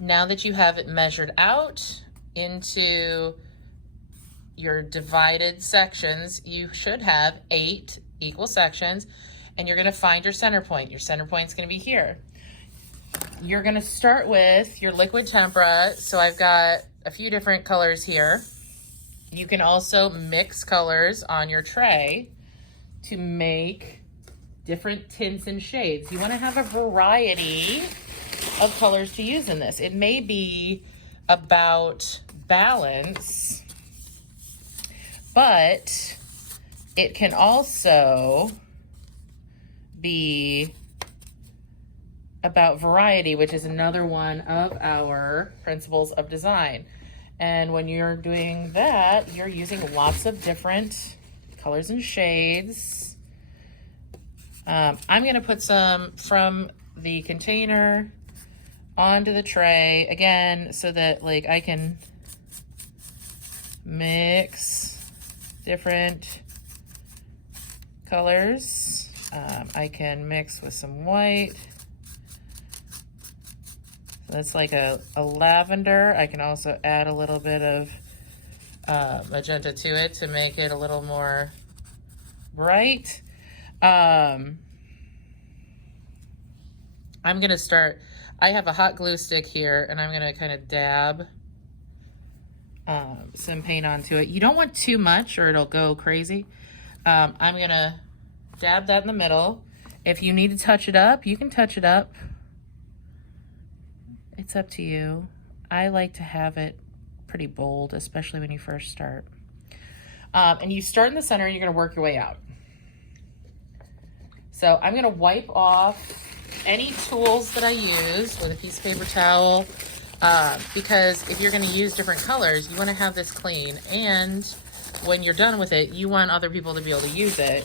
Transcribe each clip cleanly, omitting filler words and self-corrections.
Now that you have it measured out into your divided sections, you should have 8 equal sections, and you're gonna find your center point. Your center point's gonna be here. You're gonna start with your liquid tempera. So I've got a few different colors here. You can also mix colors on your tray to make different tints and shades. You wanna have a variety of colors to use in this. It may be about balance, but it can also be about variety, which is another one of our principles of design. And when you're doing that, you're using lots of different colors and shades. I'm gonna put some from the container onto the tray again, so that like I can mix different colors. I can mix with some white. So that's like a lavender. I can also add a little bit of magenta to it to make it a little more bright. I'm gonna start, I have a hot glue stick here, and I'm gonna kind of dab some paint onto it. You don't want too much or it'll go crazy. I'm gonna dab that in the middle. If you need to touch it up, you can touch it up. It's up to you. I like to have it pretty bold, especially when you first start. And you start in the center and you're gonna work your way out. So I'm gonna wipe off any tools that I use with a piece of paper towel, because if you're gonna use different colors, you wanna have this clean, and when you're done with it, you want other people to be able to use it.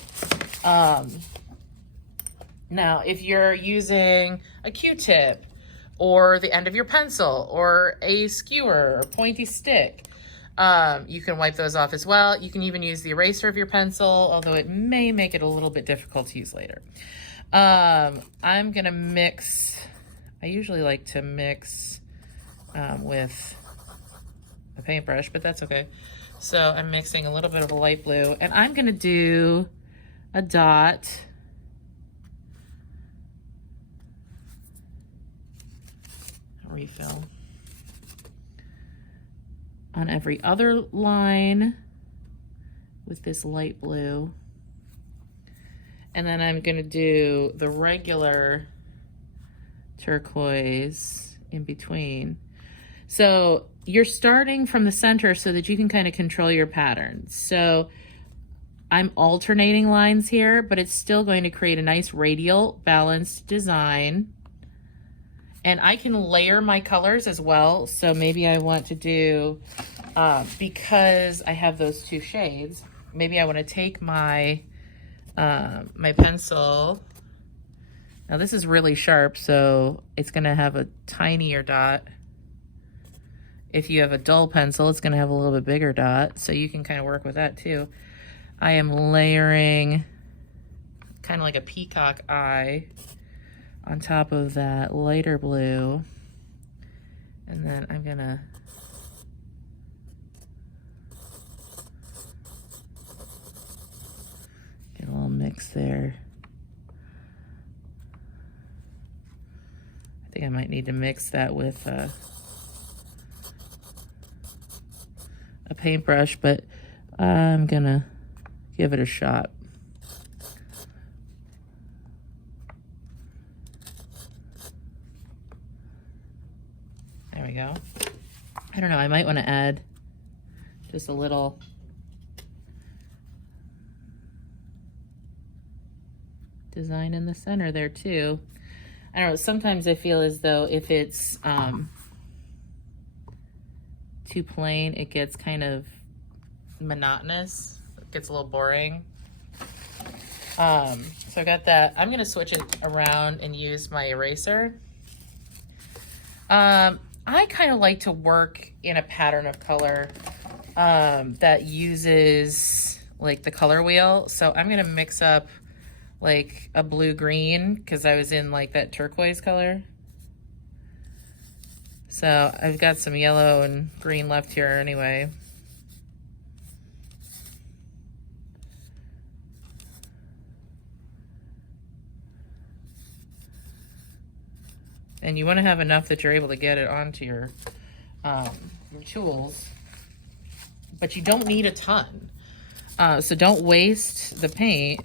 Now, if you're using a Q-tip, or the end of your pencil, or a skewer, or pointy stick, you can wipe those off as well. You can even use the eraser of your pencil, although it may make it a little bit difficult to use later. I'm gonna mix, I usually like to mix with a paintbrush, but that's okay. So I'm mixing a little bit of a light blue, and I'm gonna do a dot refill on every other line with this light blue. And then I'm gonna do the regular turquoise in between. So you're starting from the center so that you can kind of control your pattern. So I'm alternating lines here, but it's still going to create a nice radial balanced design. And I can layer my colors as well. So maybe I want to do, because I have those 2 shades, maybe I want to take my my pencil. Now this is really sharp, so it's gonna have a tinier dot. If you have a dull pencil, it's gonna have a little bit bigger dot, so you can kind of work with that too. I am layering kind of like a peacock eye on top of that lighter blue. And then I'm gonna get a little mix there. I think I might need to mix that with a paintbrush, but I'm gonna give it a shot. There we go. I don't know, I might want to add just a little design in the center there too. I don't know, sometimes I feel as though if it's too plain, it gets kind of monotonous. It gets a little boring. So I got that. I'm gonna switch it around and use my eraser. I kind of like to work in a pattern of color that uses like the color wheel. So I'm gonna mix up like a blue-green because I was in like that turquoise color. So I've got some yellow and green left here anyway. And you want to have enough that you're able to get it onto your tools, but you don't need a ton. So don't waste the paint.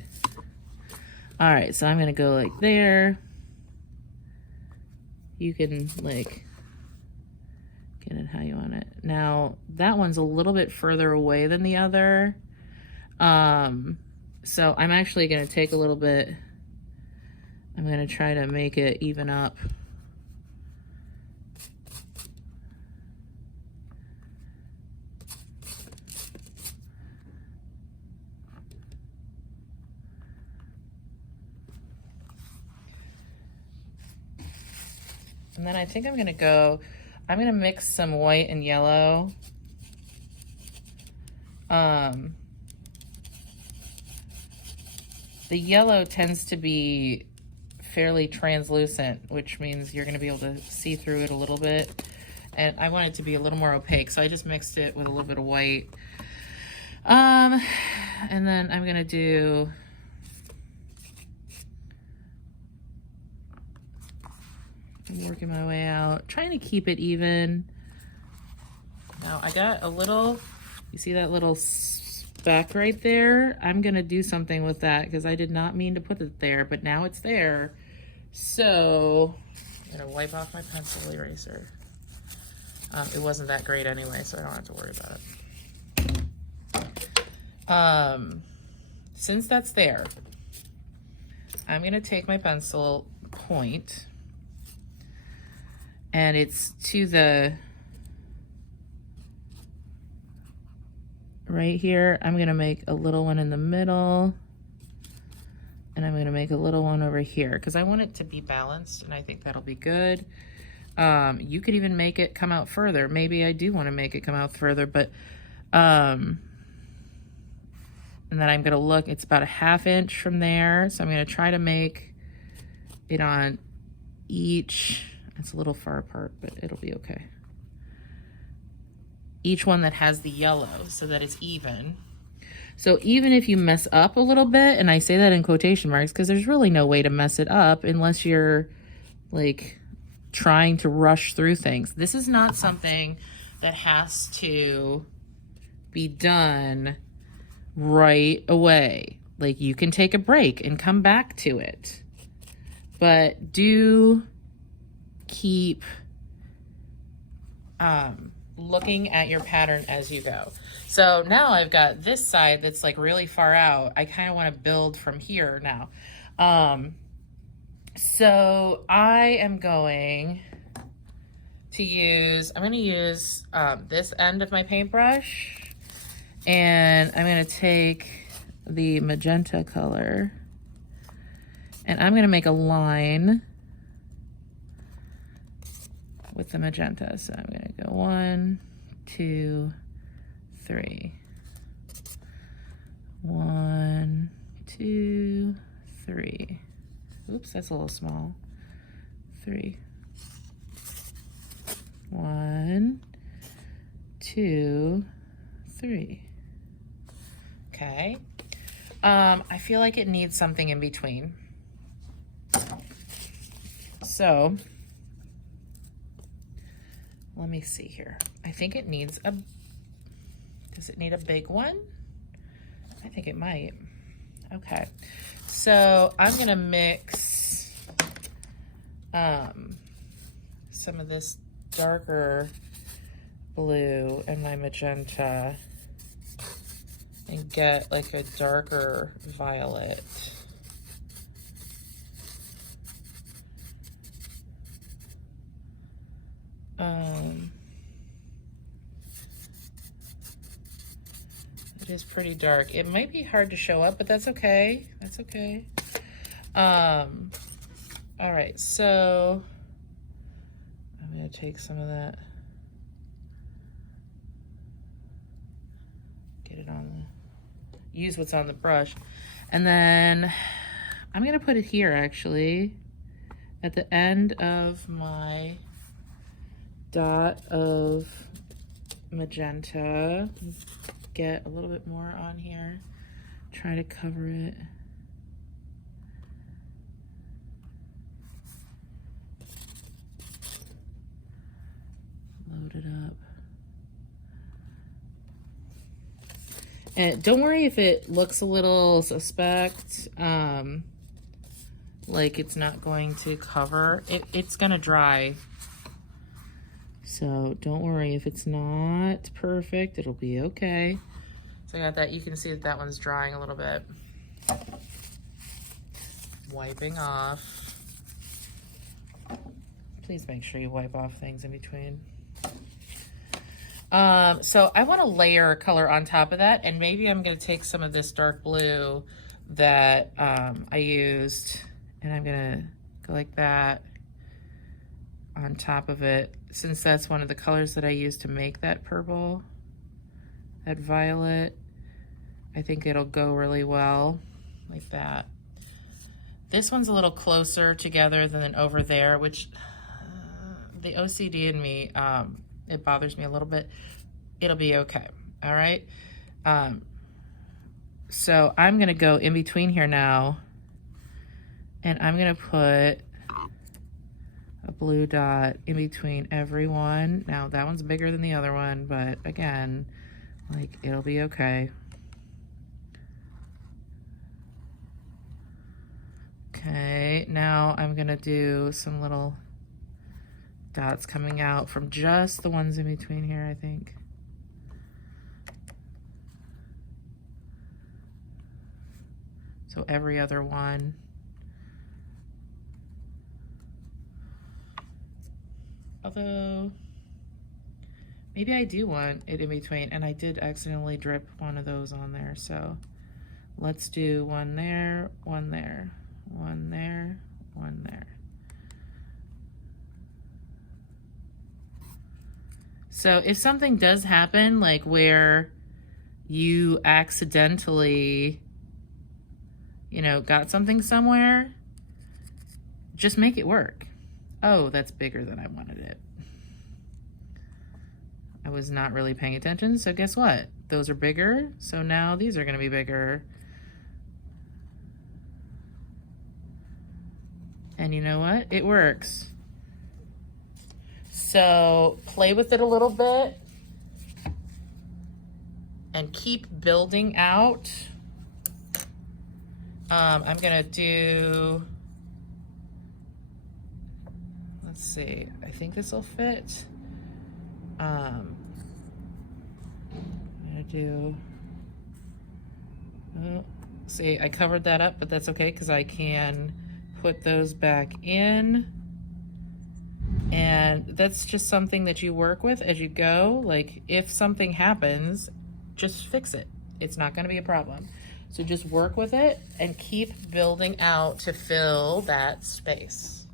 All right, so I'm gonna go like there. You can like get it how you want it. Now that one's a little bit further away than the other. So I'm actually gonna take a little bit, I'm gonna try to make it even up. And then I think I'm gonna mix some white and yellow. The yellow tends to be fairly translucent, which means you're gonna be able to see through it a little bit. And I want it to be a little more opaque, so I just mixed it with a little bit of white. And then I'm gonna do, I'm working my way out, trying to keep it even. Now I got a little, you see that little speck right there? I'm gonna do something with that because I did not mean to put it there, but now it's there. So I'm gonna wipe off my pencil eraser. It wasn't that great anyway, so I don't have to worry about it. Since that's there, I'm gonna take my pencil point, and it's to the right here. I'm gonna make a little one in the middle, and I'm gonna make a little one over here because I want it to be balanced, and I think that'll be good. You could even make it come out further. Maybe I do want to make it come out further, but and then I'm gonna look, it's about a 1/2 inch from there. So I'm gonna try to make it on each, it's a little far apart, but it'll be okay. Each one that has the yellow so that it's even. So even if you mess up a little bit, and I say that in quotation marks because there's really no way to mess it up unless you're like trying to rush through things. This is not something that has to be done right away. Like you can take a break and come back to it, but do keep looking at your pattern as you go. So now I've got this side that's like really far out. I kind of want to build from here now. So I am going to use, I'm going to use this end of my paintbrush, and I'm going to take the magenta color, and I'm going to make a line with the magenta. So I'm going to go 1, 2, 3. 1, 2, 3. Oops, that's a little small. 3. 1, 2, 3. Okay. I feel like it needs something in between. So let me see here. I think it needs a, does it need a big one? I think it might. Okay. So I'm gonna mix some of this darker blue and my magenta and get like a darker violet. It is pretty dark. It might be hard to show up, but that's okay. That's okay. All right, so I'm gonna take some of that, get it on the, use what's on the brush, and then I'm gonna put it here actually at the end of my dot of magenta. Get a little bit more on here. Try to cover it. Load it up. And don't worry if it looks a little suspect, like it's not going to cover. It's gonna dry. So don't worry if it's not perfect, it'll be okay. So I got that. You can see that that one's drying a little bit. Wiping off. Please make sure you wipe off things in between. So I want to layer color on top of that, and maybe I'm going to take some of this dark blue that I used, and I'm going to go like that on top of it, since that's one of the colors that I used to make that purple, that violet. I think it'll go really well like that. This one's a little closer together than over there, which the OCD in me, it bothers me a little bit. It'll be okay, all right? So I'm gonna go in between here now, and I'm gonna put a blue dot in between every one. Now that one's bigger than the other one, but again, like, it'll be okay. Okay, now I'm gonna do some little dots coming out from just the ones in between here, I think. So every other one. Although, maybe I do want it in between, and I did accidentally drip one of those on there, so let's do one there, one there, one there, one there. So if something does happen, like where you accidentally, you know, got something somewhere, just make it work. Oh, that's bigger than I wanted it. I was not really paying attention, so guess what? Those are bigger, so now these are gonna be bigger. And you know what? It works. So play with it a little bit and keep building out. I'm gonna do, let's see, I think this will fit. I'm gonna do, oh, see, I covered that up, but that's okay because I can put those back in. And that's just something that you work with as you go. Like, if something happens, just fix it. It's not gonna be a problem. So just work with it and keep building out to fill that space.